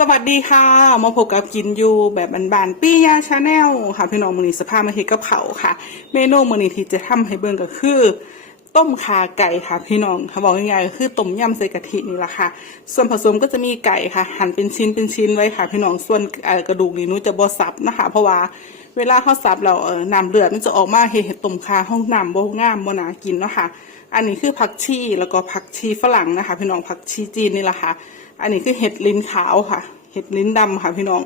สวัสดีค่ะ มาพบกับกินยูแบบบานๆปี้ยาชาแนลค่ะพี่น้องมือนี้สภาพมาเฮ็ดกับเขาค่ะ เมนูมือนี้ที่จะทำให้เบิ่งก็คือ ต้มขาไก่ค่ะ พี่น้องค่ะบอกง่ายๆก็คือต้มยำใส่กะทินี่แหละค่ะ ส่วนผสมก็จะมีไก่ค่ะ หั่นเป็นชิ้นเป็นชิ้นไว้ค่ะ พี่น้องส่วนกระดูกนี่นู้จะบ่สับนะคะ เพราะว่าเวลาเขาสับเราเออน้ำเลือดมันจะออกมาเฮ็ดต้มขาห้องน้ำบ่งามบ่นากินเนาะค่ะ อันนี้คือผักชีแล้วก็ผักชีฝรั่งนะคะ พี่น้องผักชีจีนนี่แหละค่ะ อันนี้คือเห็ดลิ้นขาวค่ะ เห็ดลิ้นดำค่ะพี่น้อง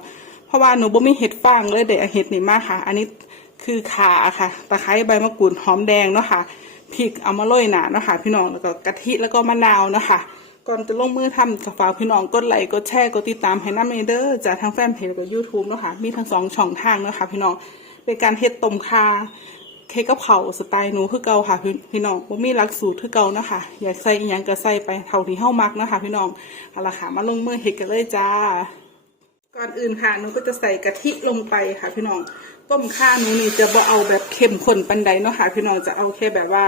เพราะว่าหนูบ่มีเห็ดฟางเลยเดี๋ยวเห็ดนี่มากค่ะ อันนี้คือขาค่ะ ตะไคร้ใบมะกรูดหอมแดงเนาะค่ะพริกเอามาโรยหนาเนาะค่ะ พี่น้องแล้วก็กะทิแล้วก็มะนาวเนาะค่ะ ก่อนจะลงมือทำกับฝากพี่น้องกดไลค์กดแชร์กดติดตามให้น้ำเด้อจากทางแฟนเพจแล้วก็ยูทูบเนาะค่ะมีทั้งสองช่องทางเนาะค่ะ พี่น้องเป็นการเฮ็ดต้มคา เค้กกับเขาสไตล์หนูคือเก่าค่ะพี่พี่น้องบ่มีหลักสูตรคือเก่านะคะอยากใส่อีหยังก็ใส่ไปเท่าที่เฮามักนะคะพี่น้องเอาละค่ะมาลงมือเฮ็ดกันเลยจ้า ก่อนอื่นค่ะหนูก็จะใส่กะทิลงไปค่ะ พี่น้องต้มข้าหนูนี่จะบ่เอาแบบเข้มข้นปันใดเนาะค่ะ พี่น้องจะเอาแค่แบบว่า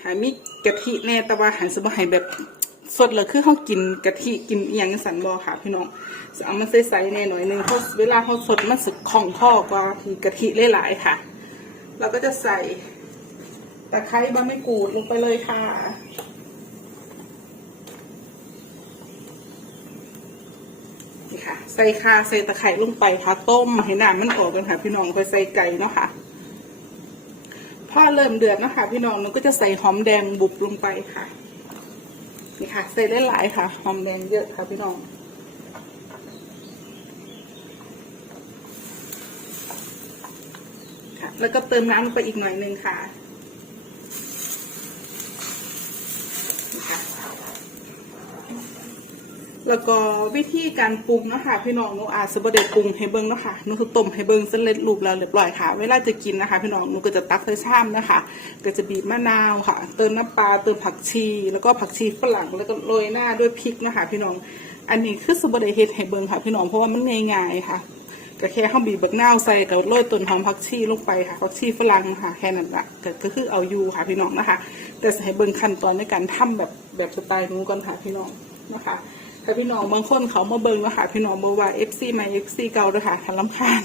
หามีกะทิแน่แต่ว่าหันสบ่ให้แบบสดเลยคือเฮากินกะทิกินอียังจังซั่นบ่ค่ะพี่น้องจะเอามาใส่ๆแน่หน่อยหนึงเพราะเวลาเฮาสดมันสึกคล่องคอกว่าที่กะทิหลายๆค่ะ เราก็จะใส่ตะไคร้ใบมะกรูดลงไปเลยค่ะ นี่ค่ะ ใส่ข่าใส่ตะไคร้ลงไปค่ะต้มให้น้ำมันออกกันค่ะ พี่น้องค่อยใส่ไก่เนาะค่ะพอเริ่มเดือดเนาะคะพี่น้องหนูก็จะใส่หอมแดงบุบลงไปค่ะ นี่ค่ะ ใส่ได้หลายค่ะ หอมแดงเยอะค่ะพี่น้อง ค่ะ แล้วก็เติมน้ำลงไปอีกหน่อยหนึ่งค่ะแล้วก็วิธีการปรุงเนาะคะพี่น้องหนูอาจจะบ่ได้ปรุงให้เบิ่งเนาะค่ะหนูคือต้มให้เบิ่งเส้นเล็ดรูปแล้วเรียบร้อยค่ะ เวลาจะกินนะคะ พี่น้องหนูก็จะตักใส่ชามนะคะ ก็จะบีบมะนาวค่ะ เติมน้ำปลาเติมผักชี แล้วก็ผักชีฝรั่งแล้วก็โรยหน้าด้วยพริกนะคะ พี่น้อง อันนี้คือสบ่ได้เฮ็ดให้เบิ่งค่ะ พี่น้องเพราะว่ามันง่ายๆค่ะ ก็แค่ข้าวบีบบักนาวใส่กับโรยต้นหอมผักชีลงไปค่ะผักชีฝรั่งค่ะแค่นั้นละก็ก็คือเอาอยู่ค่ะพี่น้องนะคะ แต่ให้เบิ่งขั้นตอนในการทำแบบแบบสไตล์นู้ก่อนค่ะพี่น้องนะคะถ้าพี่น้องบางคนเขามาเบิ่งนะคะพี่น้องบอกว่า FC ใหม่ FC เก่าด้วยค่ะทันลำคาญ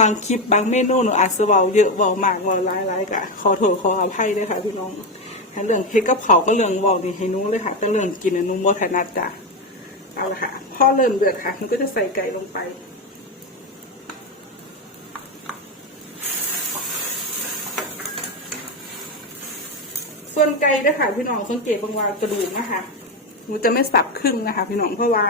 บางคลิปบางเมนูหนูอาจจะเว้าเยอะเว้ามากเว้าหลายๆกะขอโทษขออภัยด้วยค่ะพี่น้องเรื่องเฮ็ดกับเขาก็เรื่องเว้านี่ให้นูเลยค่ะแต่เรื่องกินน่ะหนูบ่ถนัดจ้ะเอาละค่ะพอเริ่มเดือดค่ะหนูก็จะใส่ไก่ลงไป ส่วนไก่ด้วยค่ะพี่น้องสังเกตบางว่ากระดูกนะคะหนูจะไม่สับครึ่งนะคะ พี่น้องเพราะว่า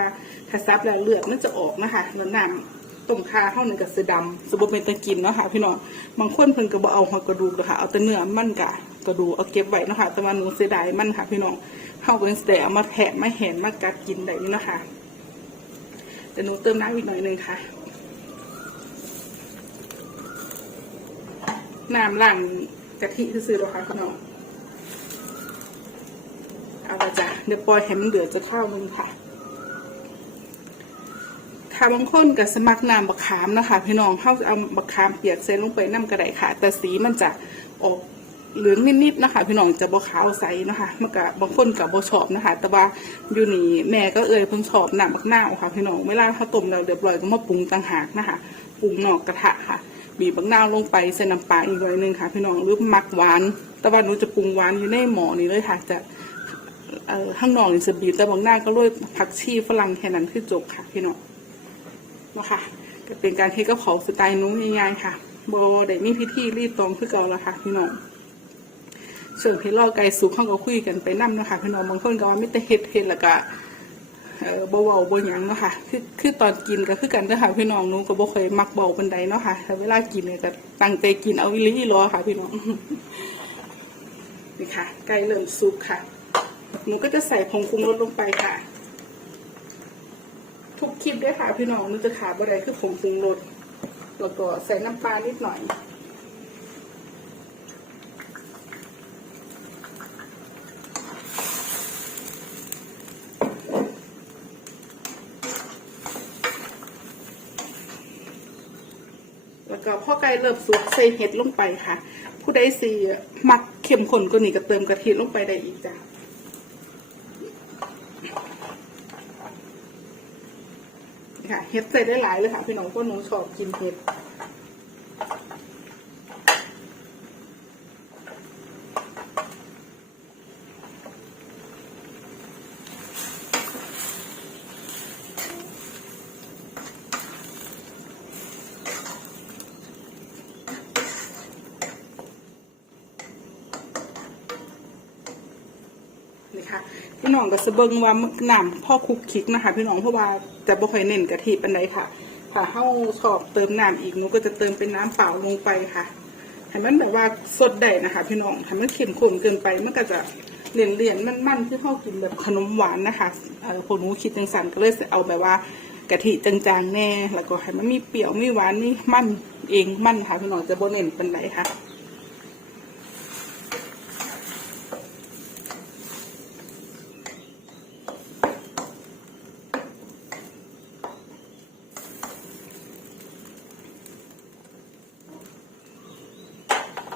ถ้าสับแล้วเลือดมันจะออกนะคะแล้วน้ำต้มคาเข้าหนึ่งกับเสีดำสมบูรณ์เป็นตะกินเนาะค่ะพี่น้องบางคนเพิ่นก็บ่เอาหัวกระดูกนะคะเอาแต่เนื้อมันกะกระดูกเอาเก็บไว้นะคะแต่ว่าหนูเสียดายมันค่ะ พี่น้องเข้าเป็นแต่เอามาแผะมาแหนมากัดกินได้นี่นะคะแต่หนูเติมน้ำอีกหน่อยหนึงค่ะน้ำล้างกะทิซื่อๆหรอคะพี่น้อง จ้ะเดี๋ยวปล่อยให้มันเดือดจะเข้านึงค่ะค่ะบางคนกับสมัครน้ำบักขามนะคะพี่น้องเข้าเอาบักขามเปียกใส่ลงไปน้ำกระไดค่ะ แต่สีมันจะออกเหลืองนิดๆนะคะพี่น้องจะบ่ขาวใสนะคะมันกับบางคนกับบ่ชอบนะคะ แต่ว่าอยู่นี่แม่ก็เอ่ยเพิ่งชอบน้ำบักนาวค่ะพี่น้องเวลาเขาต้มแล้วเรียบร้อยก็มาปรุงต่างหากนะคะปรุงนอกกระทะค่ะ บีบบักนาวลงไปใส่น้ำปลาอีกหน่อยนึงค่ะ พี่น้องหรือมักหวาน แต่ว่าหนูจะปรุงหวานอยู่ในหม้อนี้เลยค่ะจะ ข้างนอกนี่สบีบแต่บางหน้าก็โรยผักชีฝรั่งแค่นั้นคือจบค่ะพี่น้องเนาะค่ะก็เป็นการเทกับเขาสไตล์นู้ง่ายๆค่ะโบได้มีพิธีรีบตรงคือเก่าแล้วค่ะพี่น้องส่วนที่รอไก่สุกเขางก็คุยกันไปนั่เนาะคะพี่น้องบางคนก็ว่าไม่แต่เฮ็ดเฮ็ดแล้วก็เออบ่เบาบ่หยังเนาะค่ะ คือคือตอนกินก็คือกันเด้อค่ะพี่น้องนูก็บ่เคยมักเบาปานใดเนาะค่ะแต่เวลากินเนี่ยก็ตั้งใจกินเอาอีหลีอีหลอค่ะพี่น้อง นี่ค่ะ ไก่เริ่มสุกค่ะ หนูก็จะใส่ผงปรุงรสลงไปค่ะ ทุกคลิปด้วยค่ะพี่น้องหนูจะขาดอะไรคือผงปรุงรสแล้วก็ใส่น้ำปลานิดหน่อย แล้วก็พ่อไก่เริ่มสุกใส่เห็ดลงไปค่ะ ผู้ใดสีมักเข้มข้นก็นี่ก็เติมกะทิลงไปได้อีกจ้ะ ค่ะเฮ็ดใส่ได้หลายเลยค่ะ พี่น้องเพราะหนูชอบกินเผ็ดนี่ค่ะ พี่น้องก็สะเบิงว่าน้ำพ่อคุกคิกนะคะ พี่น้องเพราะว่าจะบ่ค่อยเน้นกะทิปันใดค่ะถ้าเฮาชอบเติมน้ำอีกหนูก็จะเติมเป็นน้ำเปล่าลงไปค่ะให้มันแบบว่าสดได้นะคะ พี่น้องถ้มันเค็มข้นเกินไปมันก็จะเหลี่ยนๆมันๆที่เฮากินแบบขนมหวานนะคะเอ่อพวกหนูคิดจังสันก็เลยเอาแบบว่ากะทิจางๆแน่ แล้วก็ให้มันมีเปรี้ยวมีหวานมีมันเองมันค่ะพี่น้องจะบ่เน้นปันใดค่ะ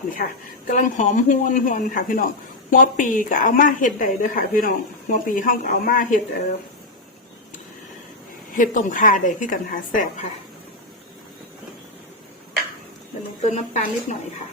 นี่ค่ะกำลังหอมหวนหวนค่ะพี่น้องหัวปีก็เอามาเห็ดใดเด้วยค่ะ พี่น้องหัวปีห้องเอามาเห็ดเออเห็ดต้มข่าใดขึ้นกันค่ะแสบค่ะเดี๋ยวหนูเติมน้ำตาลนิดหน่อยค่ะ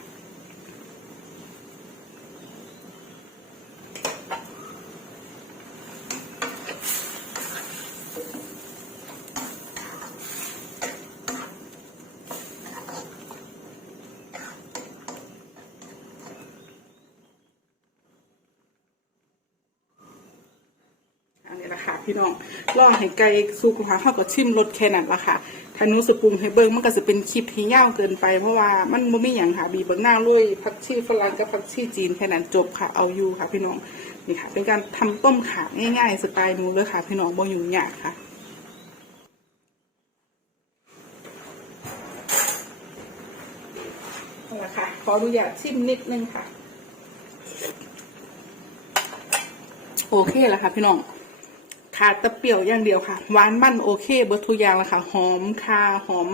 อันนี้แหละค่ะ พี่น้องลองให้ไก่สุกค่ะเขาก็ชิมรสแค่นั้นละค่ะถ้าหนูสปรุงให้เบิ้งมันก็จะเป็นคลิปที่ยาวเกินไปเพราะว่ามันบ่มีอย่างค่ะบีเบิ้งหน้าลุยผักชีฝรั่งกับผักชีจีนแค่นั้นจบค่ะเอาอยู่ค่ะ พี่น้องนี่ค่ะ เป็นการทำต้มขาง่ายๆสไตล์หนูเลยค่ะ พี่น้องบ่ยุ่งยากค่ะนี่แหละค่ะขออนุญาตชิมนิดนึงค่ะ โอเคแล้วค่ะ พี่น้อง ขาดตะเปี่ยวอย่างเดียวค่ะหวานมันโอเคเบิร์ทุกอย่างแล้วค่ะหอมคาหอม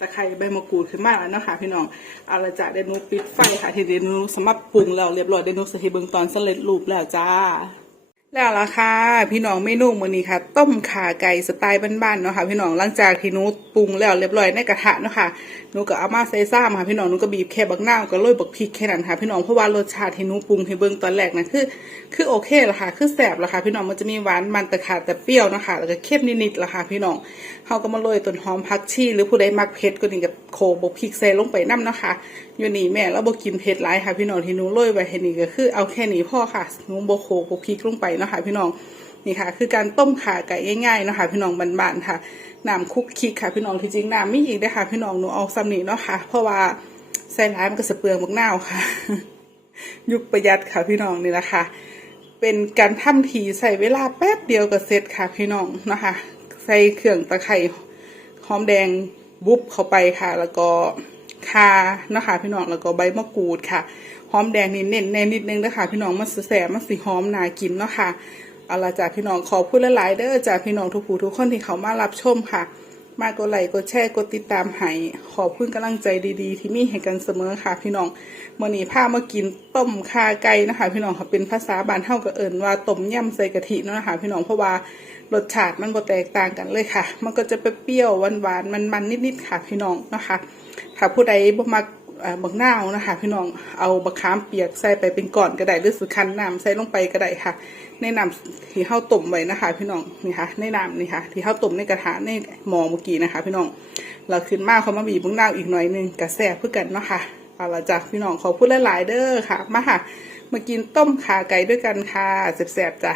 ตะไคร้ใบมะกรูดขึ้นมาแล้วเนาะคะพี่น้องเอาละจ้ะเดนูปิดไฟค่ะทีเดนูสำหรับปรุงแล้วเรียบร้อยเดนูสถิเบิงตอนสำเร็จรูปแล้วจ้า แล้วล่ะค่ะพี่น้องเมนูมื้อนี้ค่ะ ต้มข่าไก่สไตล์บ้านๆเนาะค่ะพี่น้องหลังจากที่หนูปรุงแล้วเรียบร้อยในกระทะเนาะค่ะหนูก็เอามาใส่ซ้ำค่ะพี่น้องหนูก็บีบแค่บักนาก็โรยบักพริกแค่นั้นค่ะพี่น้องเพราะว่ารสชาติที่หนูปรุงให้เบิ่งตอนแรกนะคือคือโอเคละค่ะ คือแสบละค่ะ พี่น้องมันจะมีหวานมันแต่ขาดแต่เปรี้ยวนะคะแล้วก็เค็มนิดๆละค่ะ พี่น้องเขาก็มาโรยต้นหอมผักชีหรือผู้ใดมักเผ็ดก็นี่กับโขลกบกพริกใส่ลงไปน้ำเนาะคะอยู่นี่แม่แล้วบกินเผ็ดหลายค่ะ พี่น้องที่หนูโรยไว้ให้นี่ก็คือเอาแค่นี้พ่อค่ะหนูบโขลกบกพริกลงไปนะคะพี่น้องนี่ค่ะ คือการต้มขาไก่ง่ายๆนะคะพี่น้องบานๆค่ะน้ำคุกคิกค่ะพี่น้องที่จริงน้ำไม่อีกได้ค่ะ พี่น้องหนูเอาซ้ำนี่เนาะค่ะ เพราะว่าใส่ร้ายมันก็สเปลืองบักนาวค่ะ ยุคประหยัดค่ะพี่น้องนี่แหละค่ะ เป็นการทำทีใส่เวลาแป๊บเดียวก็เสร็จค่ะพี่น้องนะคะ ใส่เครื่องตะไคร้หอมแดงบุบเข้าไปค่ะ แล้วก็ คานะคะพี่น้องแล้วก็ใบมะกรูดค่ะหอมแดงนี่เน้นแน่นิดนึงนะคะพี่น้องมันแสบมันสิหอมน่ากินเนาะค่ะเอาละจ้าพี่น้องขอพูดหลายๆเด้อจ้าพี่น้องทุกผู้ทุกคนที่เขามารับชมค่ะ มากดไลค์กดแชร์กดติดตามให้ขอบคุณกำลังใจดีๆ ที่มีให้กันเสมอค่ะ พี่น้องมื่อนี้พามากินต้มข่าไก่นะคะ พี่น้องค่ะเป็นภาษาบ้านเฮาก็เอิ่นว่าต้มยำใส่กะทิเนาะนะคะพี่น้องเพราะว่ารสชาติมันบ่แตกต่างกันเลยค่ะ มันก็จะเปรี้ยวหวานๆมันๆนิดๆค่ะ พี่น้องนะคะ ถ้าผู้ใดบ่มักบักนาวนะคะพี่น้องเอาบักขามเปียกใส่ไปเป็นก่อนก็ได้หรือสิคั้นน้ำใส่ลงไปก็ได้ค่ะ ในน้ำที่เฮาต้มไว้นะคะ พี่น้องนี่ค่ะ ในน้ำนี่ค่ะ ที่เฮาต้มในกระทะในหม้อเมื่อกี้นะคะ พี่น้องเราขึ้นมาเขามาบีบบักนาวอีกหน่อยหนึงกระแซ่บเพื่อกันเนาะค่ะเอาละจ้ะพี่น้องขอพูดหลายๆเด้อค่ะ มาค่ะมากินต้มขาไก่ด้วยกันค่ะแซ่บๆจ้ะ